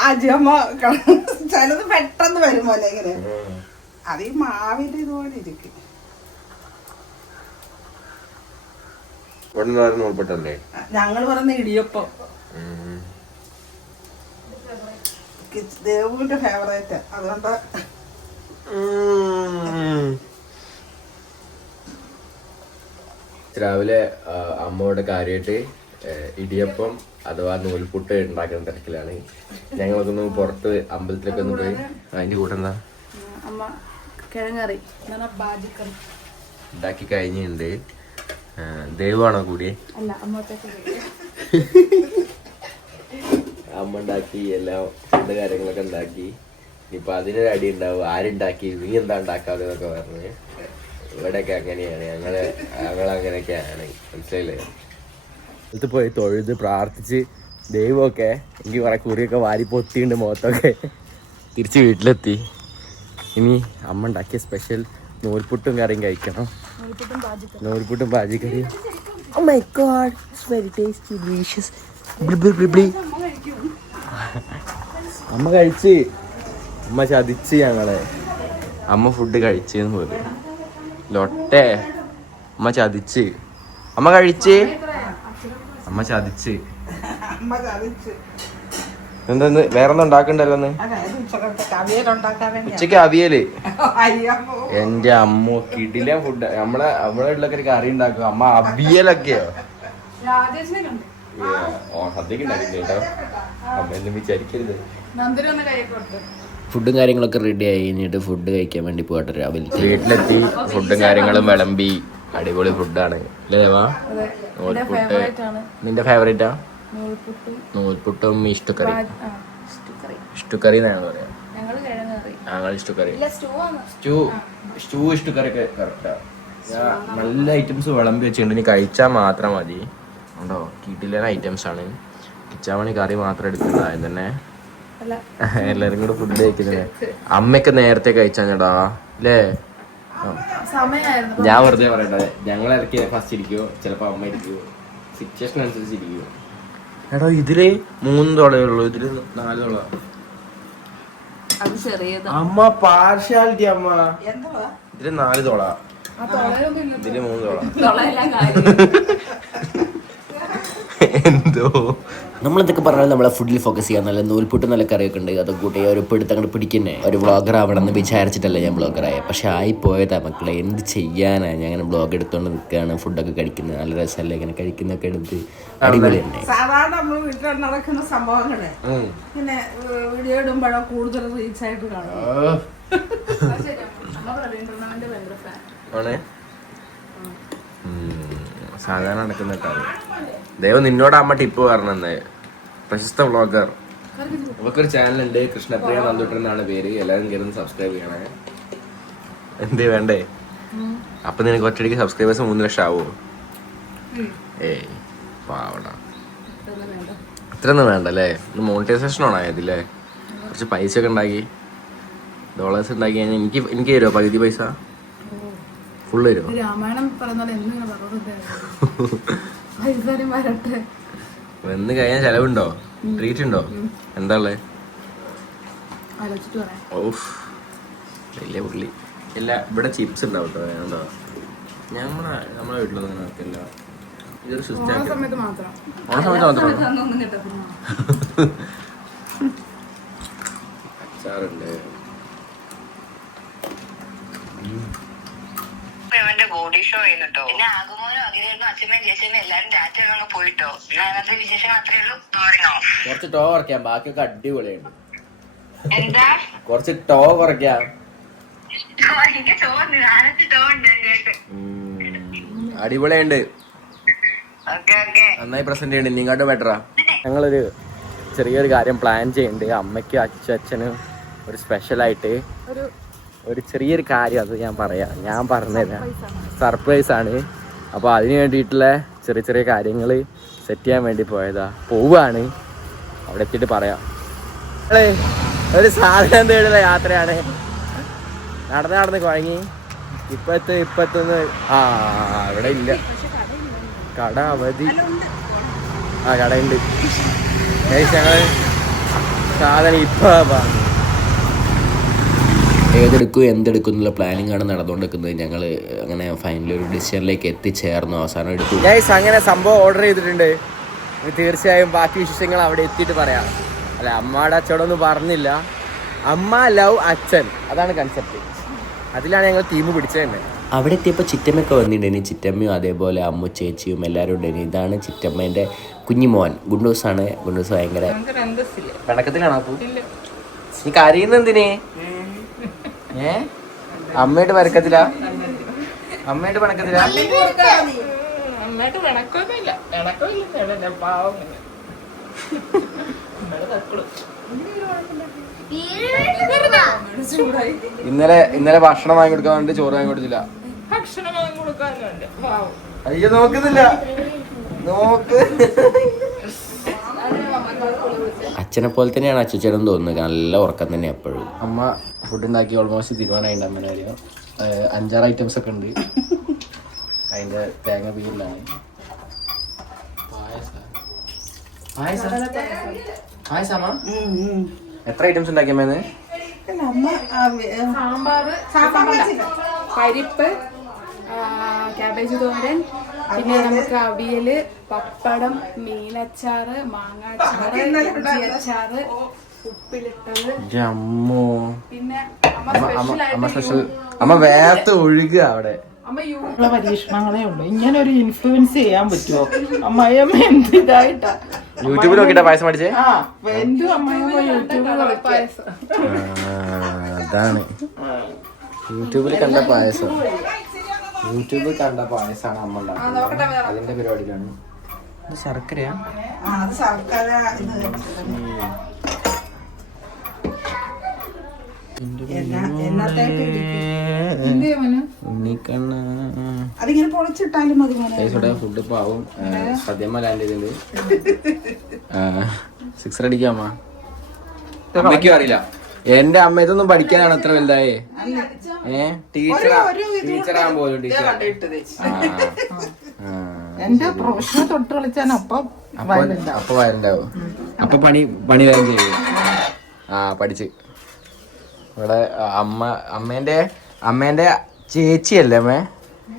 ആജിയമ്മ ചിലത് പെട്ടെന്ന് വരും പോലെ ഇങ്ങനെ. അത് ഈ മാവിന്റെ ഇതുപോലെ ഇരിക്കും. ഞങ്ങൾ പറഞ്ഞ ഉൾപ്പെട്ടല്ലേ ഞങ്ങൾ പറയുന്ന ഇടിയപ്പം. ദേവുവിന്റെ ഫേവറേറ്റ് അതുകൊണ്ട് രാവിലെ അമ്മയുടെ കാര്യമായിട്ട് ഇടിയപ്പം അഥവാ നൂൽപുട്ട് ഉണ്ടാക്കുന്ന തിരക്കിലാണ്. ഞങ്ങളൊക്കെ ഒന്ന് പുറത്ത് അമ്പലത്തിലൊക്കെ ഒന്ന് പോയി. അതിന്റെ കൂടെ എന്താ? അമ്മ കിഴങ്ങറി. ഉണ്ടാക്കി കഴിഞ്ഞിട്ടുണ്ട്. ആ, ദൈവമാണോ കൂടി അമ്മ ഉണ്ടാക്കി എല്ലാം ഫുഡ് കാര്യങ്ങളൊക്കെ ഉണ്ടാക്കി. ഇപ്പൊ അതിനൊരു അടി ഉണ്ടാവും. ആരുണ്ടാക്കി? നീ എന്താ ഉണ്ടാക്കാതെ എന്നൊക്കെ പറഞ്ഞ്. ഇവിടെയൊക്കെ അങ്ങനെയാണ്. ഞങ്ങൾ ഞങ്ങളങ്ങനെയൊക്കെയാണ്. മനസ്സിലായില്ലേ? ഇത് പോയി തൊഴുത് പ്രാർത്ഥിച്ച് ദൈവമൊക്കെ എനിക്ക് കുറെ കുറിയൊക്കെ വാരി പൊത്തിയുണ്ട് മുഖത്തൊക്കെ. തിരിച്ച് വീട്ടിലെത്തി. ഇനി അമ്മ ഉണ്ടാക്കിയ സ്പെഷ്യൽ നൂൽപുട്ടും കറിയും കഴിക്കണം. നൂൽപുട്ടും പാചിക്കറിയും Oh. അമ്മ കഴിച്ച്. അമ്മ ചതിച്ച് ഞങ്ങളെ. അമ്മ ഫുഡ് കഴിച്ചെന്ന് പോലും ലൊട്ടേ. അമ്മ ചതിച്ച്. അമ്മ കഴിച്ച്. അമ്മ ചതിച്ച്. അമ്മ ചതിച്ച്. എന്തെന്ന്? വേറൊന്നും ഉണ്ടാക്കണ്ടല്ലോ ഒന്ന് അതായത് ഉച്ചക്കത്തെ കവിയലുണ്ടാക്കാൻ വേണ്ടി ഉച്ചയ്ക്ക് അവിയൽ? അയ്യപ്പോ എന്റെ അമ്മ കിടില ഫുഡ് നമ്മളെ നമ്മളെ ഉള്ളൊക്കെ ഒരു കറി ഉണ്ടാക്കും. അമ്മ അവിയലൊക്കെയോ? സദ്യക്ക് ഉണ്ടാക്കില്ല കേട്ടോ? അമ്മ വിചാരിക്കരുത്. ഫുഡും കാര്യങ്ങളൊക്കെ റെഡി ആയി. കഴിഞ്ഞിട്ട് ഫുഡ് കഴിക്കാൻ വേണ്ടി പോയിട്ട് രാവിലെ വീട്ടിലെത്തി ഫുഡും കാര്യങ്ങളും വിളമ്പി. അടിപൊളി ഫുഡാണ് നിന്റെ ഫേവറേറ്റാ നൂൽപുട്ടും. ഇഷ്ടക്കറി. ഇഷ്ടക്കറി. എന്നാണ് പറയാ? ഞങ്ങൾ ഇഷ്ടക്കറി. Stew stew. ഇഷ്ടക്കറി കറക്റ്റാ നല്ല ഐറ്റംസ് വിളമ്പി വെച്ചിട്ടുണ്ട്. ഇനി കഴിച്ചാൽ മാത്രം മതി. ഉണ്ടോ? കിട്ടില്ല ഐറ്റംസ് ആണ്. കിച്ചാമണി കറി മാത്രം എടുക്കണ്ട ആദ്യം തന്നെ. എല്ലാരും കൂടെ ഫുഡ് കഴിക്കുന്നത് അമ്മയൊക്കെ നേരത്തെ കഴിച്ചാ ചേട്ടാ അല്ലേ. സമയമായിരുന്നു ഞാൻ വെറുതെ പറയട്ടെ ഞങ്ങൾ ഇറക്കി ഫസ്റ്റ് ഇരിക്കുവോ ചിലപ്പോ അമ്മ ഇരിക്കുവോ സിറ്റുവേഷൻ അനുസരിച്ച് ഇരിക്കുവോ എടാ ഇതിൽ മൂന്ന് തുളയുള്ളൂ ഉള്ളൂ. ഇതിൽ നാല് തുള അമ്മ പാർഷ്യാലിറ്റി അമ്മ. ഇതിൽ നാല് തുള ഇതിൽ മൂന്ന് തുള എന്തോ? നമ്മളെന്തൊക്കെ പറഞ്ഞാൽ നമ്മളെ ഫുഡിൽ ഫോക്കസ് ചെയ്യാൻ നല്ല നൂൽപുട്ട് നല്ല കറിയൊക്കെ ഉണ്ട്. അതൊക്കെ കൂട്ടി ഒരു പിടുത്തം അങ്ങോട്ട് പിടിക്കുന്നേ. ഒരു വ്ളോഗർ ആവണം എന്ന് വിചാരിച്ചിട്ടല്ല ഞാൻ വ്ളോഗറായ പക്ഷെ ആയി പോയതാ മക്കളെ. എന്ത് ചെയ്യാനാ? ഞാൻ അങ്ങനെ വ്ളോഗ് എടുത്തോണ്ട് നിൽക്കുകയാണ് ഫുഡൊക്കെ കഴിക്കുന്നത് നല്ല രസമല്ലേ ഇങ്ങനെ കഴിക്കുന്നൊക്കെ എടുത്ത്. അടിപൊളി തന്നെ സാധാരണ നമ്മൾ വീട്ടിൽ നടക്കുന്ന സംഭവങ്ങൾ. ഇങ്ങനെ വീഡിയോ ഇടുമ്പോഴോ കൂടുതൽ റീച്ച് ആയിട്ട് കാണും. അമ്മ രവീന്ദ്രനാഥിന്റെ ഭയങ്കര ഫാൻ ആണേ സാധാരണ നടക്കുന്ന കാര്യം ദൈവം നിന്നോട് അമ്മ ടിപ്പ് പറഞ്ഞത് പ്രശസ്ത വ്ളോഗർ അവക്കൊരു ചാനലുണ്ട് കൃഷ്ണപ്രിയ നന്ദുട്ടൻ എന്നാണ് പേര്. എല്ലാവരും കയറുന്ന സബ്സ്ക്രൈബ് ചെയ്യണേ. എന്ത് വേണ്ടേ? അപ്പൊ നിനക്ക് ഒറ്റയടിക്ക് സബ്സ്ക്രൈബേഴ്സ് മൂന്ന് ലക്ഷം ആവോ? ഏയ് പാവണ ഇത്രയൊന്നും വേണ്ട. അല്ലേ മോണിറ്റൈസേഷൻ ആണോ ആയതില്ലേ? കുറച്ച് പൈസ ഒക്കെ ഉണ്ടാക്കി. ഡോളേഴ്സ് ഉണ്ടാക്കി കഴിഞ്ഞാൽ എനിക്ക് എനിക്ക് തരുമോ പകുതി പൈസ? ഫുള്ള് തരുമോ രാമായണം പറഞ്ഞോണ്ടിരിക്കുകയായിരുന്നു. വരട്ടെ. വന്ന് കഴിഞ്ഞാൽ ചെലവുണ്ടോ? ട്രീറ്റ് ഉണ്ടോ എന്താ ഉള്ളത് ഓഫ് വലിയ പുള്ളി. ഇല്ല ഇവിടെ ചിപ്സ് ഉണ്ടാവും കേട്ടോ എന്താ ഞമ്മളെ നമ്മളെ വീട്ടിലൊന്നും അങ്ങനെ നടക്കില്ല ഇതൊരു സിസ്റ്റം സമയത്ത് മാത്രം. ഓണ സമയത്ത് മാത്രമാണ് അച്ഛമ്മയും ചേച്ചിയും എല്ലാരും രാത്രി അങ്ങ് പോയിട്ടോ. ഞാൻ അന്നത്തെ വിശേഷം മാത്രമേ ഉള്ളൂ. തോരണോ കുറച്ച് ടോ കുറയ്ക്കാം ബാക്കിയൊക്കെ അടിപൊളിയുണ്ട് എന്താ? കുറച്ച് ടോ കുറയ്ക്കാം എനിക്ക് തോന്നി ഞാനൊക്കെ തോന്നുന്നു കേട്ട്. ഉം, അടിപൊളിയുണ്ട് ഓക്കെ ഓക്കെ. നന്നായി പ്രസന്റ് ചെയ്യുന്നുണ്ട് നിങ്ങോട്ട് ബെറ്ററാ ഞങ്ങളൊരു ചെറിയൊരു കാര്യം പ്ലാൻ ചെയ്യുന്നുണ്ട് അമ്മയ്ക്കും അച്ഛനും അച്ഛനും ഒരു സ്പെഷ്യലായിട്ട് ഒരു ഒരു ചെറിയൊരു കാര്യം അത് ഞാൻ പറയാം. ഞാൻ പറഞ്ഞുതരാം. സർപ്രൈസ് ആണ്. അപ്പോൾ അതിന് വേണ്ടിയിട്ടുള്ള ചെറിയ ചെറിയ കാര്യങ്ങൾ സെറ്റ് ചെയ്യാൻ വേണ്ടി പോയതാ. പോവാണ്. അവിടെ എത്തിയിട്ട് പറയാം. ഒരു സാധനം തേടുന്ന യാത്രയാണ്. നടന്ന് നടന്ന് കുഴങ്ങി. ഇപ്പത്ത് ഇപ്പത്തൊന്ന്. ആ ഇവിടെ ഇല്ല. കട അവധി. ആ കടയുണ്ട്. ഞങ്ങൾ സാധനം ഇപ്പൊ വാങ്ങി. ഏതെടുക്കും എന്തെടുക്കും എന്നുള്ള പ്ലാനിങ് ആണ് നടന്നുകൊണ്ടിരിക്കുന്നത്. ഞങ്ങൾ അങ്ങനെ ഫൈനലി ഒരു ഡിസിഷനിലേക്ക് എത്തിച്ചേർന്നു. അവസാനം എടുത്തു. അങ്ങനെ സംഭവം ഓർഡർ ചെയ്തിട്ടുണ്ട്. തീർച്ചയായും ബാക്കി വിശേഷങ്ങൾ അവിടെ എത്തിയിട്ട് പറയാം. അല്ല അമ്മയുടെ അച്ഛനോടൊന്നും പറഞ്ഞില്ല. അമ്മ ലവ് അച്ഛൻ. അതാണ് കൺസെപ്റ്റ് അതിലാണ് ഞങ്ങൾ ടീം പിടിച്ചത് അവിടെ എത്തിയപ്പോൾ ചിറ്റമ്മയൊക്കെ വന്നിട്ടുണ്ടെങ്കിൽ ചിറ്റമ്മയും അതേപോലെ അമ്മ ചേച്ചിയും എല്ലാവരും ഉണ്ടെങ്കിൽ ഇതാണ് ചിറ്റമ്മേന്റെ കുഞ്ഞിമോൻ. ഗുണ്ടൂസാണ്. ഗുണ്ടൂസ് ഭയങ്കര പിണക്കത്തിലാണോ? നീ ഏ? അമ്മയുടെ പരക്കത്തില? അമ്മയുടെ പണക്കത്തില? നന്നായിട്ട് വിണക്കൊന്നുമില്ല വിണക്കമില്ല പാവം ഇന്നലെ ഇന്നലെ ഭക്ഷണം വാങ്ങി കൊടുക്കാൻ വേണ്ടി ചോറ് വാങ്ങി കൊടുത്തില്ല. ഭക്ഷണം അയ്യോ നോക്കുന്നില്ല. നോക്ക്. അച്ഛനെ പോലെ തന്നെയാണ് അച്ഛനും തോന്നുന്നത്. നല്ല ഉറക്കം തന്നെ എപ്പോഴും. അമ്മ ഫുഡ് ഉണ്ടാക്കി ഓൾമോസ്റ്റ് തീരുമാനമായിട്ട് അമ്മേനെ കാര്യം അഞ്ചാറ് ഐറ്റംസ് ഒക്കെ ഉണ്ട്. അതിന്റെ തേങ്ങ പീരിലാണ് എത്ര ഐറ്റംസ് ഉണ്ടാക്കിയമ്മേന്ന് അല്ല, അമ്മ ആ, വേ- സാമ്പാർ. പരിപ്പ് ക്യാബേജ് തോരൻ പിന്നെ നമുക്ക് അവിയൽ പപ്പടം മീനച്ചാറ് മാങ്ങാച്ചാറ് ഇഞ്ചിയച്ചാറ് ഉപ്പിലിട്ടത്. അമ്മോ. പിന്നെ അമ്മ സ്പെഷ്യൽ അമ്മ വേർത്ത് ഒഴുകുക അവിടെ. ഉള്ള പരീക്ഷണങ്ങളേ ഉള്ളൂ. ഇങ്ങനെ ഒരു ഇൻഫ്ലുവൻസ് ചെയ്യാൻ പറ്റുമോ അമ്മയമ്മ എന്ത് ഇതായിട്ടാ? യൂട്യൂബിൽ നോക്കിട്ടാ പായസം പഠിച്ചേ ആ എന്തു അമ്മായിയമ്മ യൂട്യൂബ് പായസം. അതാണ്. യൂട്യൂബിൽ കണ്ട പായസം. യൂട്യൂബിൽ കണ്ട പായസമാണ് അമ്മ ഉണ്ടാക്കുന്നത്. അതിന്റെ പരിപാടിയിലാണ്. ഇത് ശർക്കരയാ? ഫുഡ് ഇപ്പൊ ആവും. സദ്യമ്മ ലാൻഡ് ചെയ്തിട്ടുണ്ട്. സിക്സർ അടിക്കാമ്മ അമ്മയ്ക്കും അറിയില്ല. എന്റെ അമ്മ ഇതൊന്നും പഠിക്കാനാണ് അത്ര വലുതായേ? ഏ? ടീച്ചർ ടീച്ചറാകാൻ പോലും ടീച്ചർ എന്റെ പ്രൊഫഷണൽ തൊട്ട് കളിച്ചാൻ അപ്പം അപ്പൊ വയറുണ്ടാവും അപ്പൊ പണി പണി വേഗം ചെയ്യും. ആ പഠിച്ച്. ഇവിടെ അമ്മ അമ്മേന്റെ അമ്മേന്റെ ചേച്ചിയല്ലേ അമ്മേ?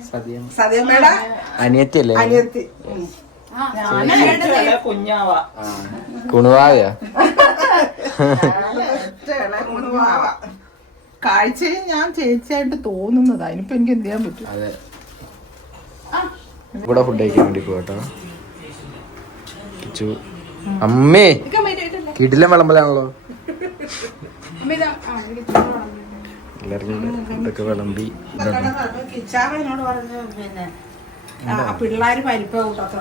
സദ്യ സദ്യമ്മയുടെ അനിയത്തിയല്ലേ? അനിയത്തി. കാഴ്ചയിൽ ഞാൻ ചേച്ചിയായിട്ട് തോന്നുന്നതാ. ഇനിയിപ്പോ എനിക്ക് എന്ത് ചെയ്യാൻ പറ്റും? അതെ. ഇവിടെ ഫുഡ് കഴിക്കാൻ വേണ്ടി പോകട്ടോ കിച്ചു. അമ്മേ കിടിലം വിളമ്പലാണല്ലോ. അമ്മ ഇതാ. ആ എനിക്ക് ചോറ് വേണം. എല്ലാവർക്കും കൂടെ ഫുഡൊക്കെ വിളമ്പി. ഇതൊക്കെ പറഞ്ഞ് പിന്നെ ആ പിള്ളേര് പരിപ്പ് കൂട്ടത്ര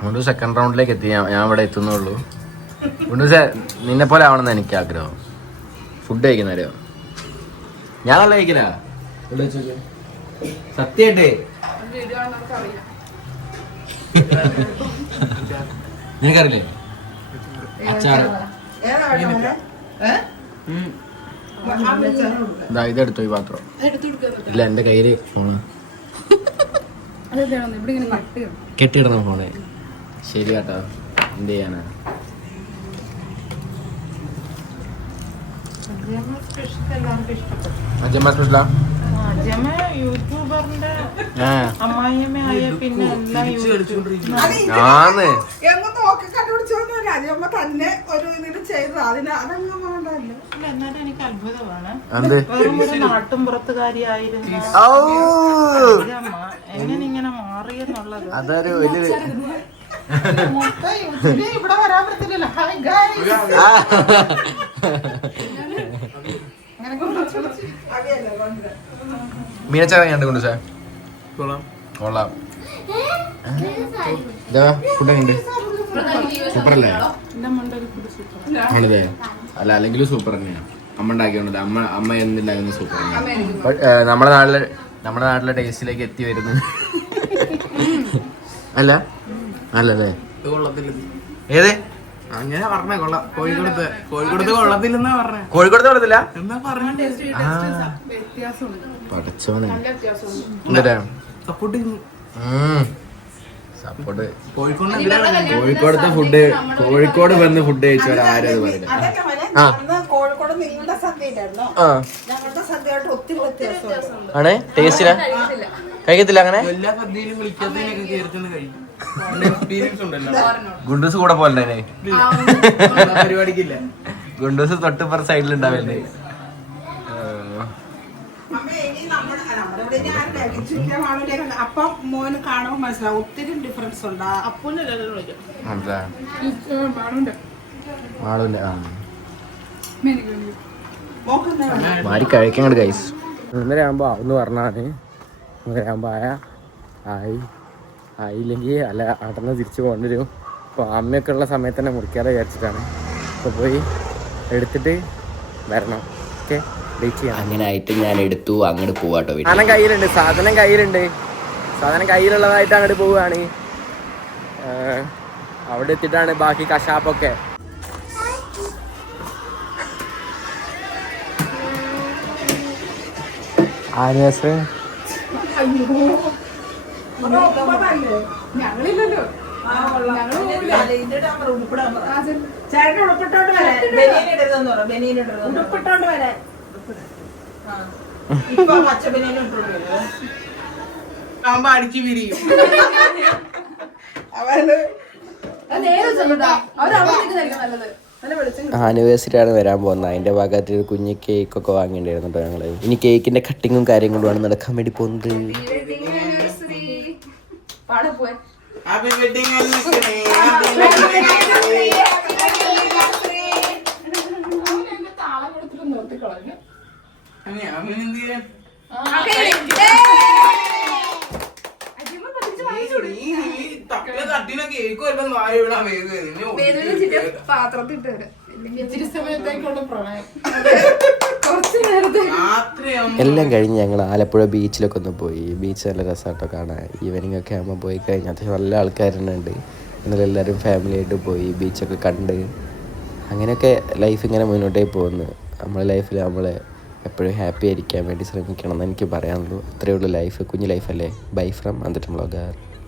അതുകൊണ്ട് സെക്കൻഡ് റൗണ്ടിലേക്ക് എത്തി. ഞാൻ ഇവിടെ എത്തുന്നുള്ളൂ. അതുകൊണ്ട് സെ- നിന്നെ പോലെ ആവണമെന്ന് എനിക്ക് ആഗ്രഹം. ഫുഡ് കഴിക്കുന്നവരോ ഞാൻ നല്ല കഴിക്കില്ല അറിയാം നിനക്കറിയില്ലേ? അച്ചാറ്. ഇതെടുത്തു ഈ പാത്രം. ഇല്ല എന്റെ കയ്യിൽ ഫോണ് കെട്ടിയിടണം ഫോണ് ശരി കേട്ടോ എന്ത് ചെയ്യാനാ? അജമ്മ സ്പെഷ്യലാ ആന്ന് തന്നെ ഒരു ഇതിന് ചെയ്തത്. അതിന് അതങ്ങ് വേണ്ടല്ലോ. അല്ല, എന്നാലും എനിക്ക് അത്ഭുതമാണ്. എന്ത്? ഒരു എങ്ങനെ ഇങ്ങനെ മാറിയെന്നുള്ളത്. അതൊരു യൂട്യൂബിൽ ഇവിടെ വരാൻ ഹായ് കൊണ്ട് മീനച്ചാറ് കണ്ടു കൊണ്ട് സാർ കൊള്ളാം. ഫുഡ് ഉണ്ട് സൂപ്പർ അല്ലേ ആണല്ലേ? അല്ല അല്ലെങ്കിലും സൂപ്പർ തന്നെയാണ് അമ്മ ഉണ്ടാക്കിയോണ്ടല്ലേ അമ്മ അമ്മ എന്തുണ്ടാക്കുന്ന സൂപ്പർ തന്നെയാണ് നമ്മുടെ നാട്ടിലെ നമ്മുടെ നാട്ടിലെ ടേസ്റ്റിലേക്ക് എത്തി വരുന്നത് അല്ല? അല്ലല്ലേ? ഏത്? അങ്ങനെ പറഞ്ഞ കൊള്ളാം കോഴിക്കോടത്ത്. കോഴിക്കോടത്ത് കൊള്ളത്തില്ലെന്നാ പറഞ്ഞ. കോഴിക്കോടത്ത് കൊള്ളത്തില്ല? എന്നാ പറഞ്ഞ? വ്യത്യാസമുണ്ട് പടച്ചോനെ നല്ല വ്യത്യാസമുണ്ട്. എന്നിട്ടാ? സപ്പോർട്ട് കോഴിക്കോടത്തെ ഫുഡ് കോഴിക്കോട് വന്ന് ഫുഡ് കഴിച്ചവരാരും ആരും ഒത്തിരി വ്യത്യാസമുണ്ട്. ആണ്? ടേസ്റ്റിലാ? കഴിക്കത്തില്ല അങ്ങനെ? എല്ലാ സദ്യയിലും വിളിക്കാത്തതിനൊക്കെ കഴിക്കും. ഗുണ്ടൂസ് കൂടെ പോലെ പരിപാടിക്കില്ല. ഗുണ്ടൂസ് തൊട്ടിപ്പുറ പറ സൈഡിൽ ഉണ്ടാവില്ലേ. അപ്പം മോന് കാണുമ്പോൾ മനസ്സിലാവും. ഒത്തിരി ഡിഫറൻസ് ഉണ്ട്. മാറി കഴിക്കങ്ങട് ഗൈസ് ആയ ആയി. ആയില്ലെങ്കിൽ അല്ല അടന്ന് തിരിച്ച് കൊണ്ടുവരും അപ്പോൾ അമ്മയൊക്കെ ഉള്ള സമയത്ത് തന്നെ മുറിക്കാതെ വിചാരിച്ചിട്ടാണ്. അപ്പോൾ പോയി എടുത്തിട്ട് വരണം. ഓക്കെ? വെയിറ്റ് ചെയ്യാം. അങ്ങനെ ആയിട്ട് ഞാൻ എടുത്തു അങ്ങോട്ട് പോവാട്ടോ സാധനം കയ്യിലുണ്ട് സാധനം കയ്യിലുണ്ട്. സാധനം കയ്യിലുള്ളതായിട്ട് അങ്ങോട്ട് പോവുകയാണ് അവിടെ എത്തിയിട്ടാണ് ബാക്കി കശാപ്പൊക്കെ. ആനിവേഴ്സറി ഞങ്ങളില്ലല്ലോ. ചേട്ടൻ ഉടുപ്പിട്ടോണ്ട് വരാൻ ഉടുപ്പിട്ടോണ്ട് വരാൻ ഇപ്പൊ പച്ച ബനിയൻ ഇട്ടോണ്ട് വരും ആകുമ്പോ അടിച്ചു പിരിയും അവന് നേരെ ചെല്ലട്ടാ അവരവിടെ നിൽക്കുന്നതായിരിക്കും നല്ലത്. നല്ല വെളിച്ചം ആനിവേഴ്സറി ആണ് വരാൻ പോകുന്നത്. അതിന്റെ ഭാഗത്ത് ഒരു കുഞ്ഞ് കേക്ക് ഒക്കെ വാങ്ങിണ്ടായിരുന്നു ഞങ്ങൾ. ഇനി കേക്കിന്റെ കട്ടിങ്ങും കാര്യങ്ങളുമാണ് നടക്കാൻ വേണ്ടി പോകുന്നത്. പാടെ പോയി. ഹാപ്പി വെഡിങ് വരുമ്പോ വായ വിടാൻ വേഗം പാത്രത്തിട്ട് ഇച്ചിരി സമയത്തേക്കുള്ള പ്രണയം. എല്ലാം കഴിഞ്ഞ് ഞങ്ങൾ ആലപ്പുഴ ബീച്ചിലൊക്കെ ഒന്ന് പോയി. ബീച്ച് നല്ല രസമായിട്ടോ കാണാൻ. ഈവനിങ് ഒക്കെ ആകുമ്പോൾ പോയി കഴിഞ്ഞാൽ അത്യാവശ്യം നല്ല ആൾക്കാരുണ്ട്. ഇന്നലെ എല്ലാവരും ഫാമിലി ആയിട്ട് പോയി ബീച്ചൊക്കെ കണ്ട്. അങ്ങനെയൊക്കെ ലൈഫ് ഇങ്ങനെ മുന്നോട്ടേ പോകുന്നു. നമ്മളെ ലൈഫിൽ നമ്മൾ എപ്പോഴും ഹാപ്പി ആയിരിക്കാൻ വേണ്ടി ശ്രമിക്കണം എന്ന് എനിക്ക് പറയാനുള്ളൂ. അത്രയേ ഉള്ളൂ ലൈഫ് കുഞ്ഞു ലൈഫല്ലേ ബൈ ഫ്രം അന്തരം വ്ളോഗർ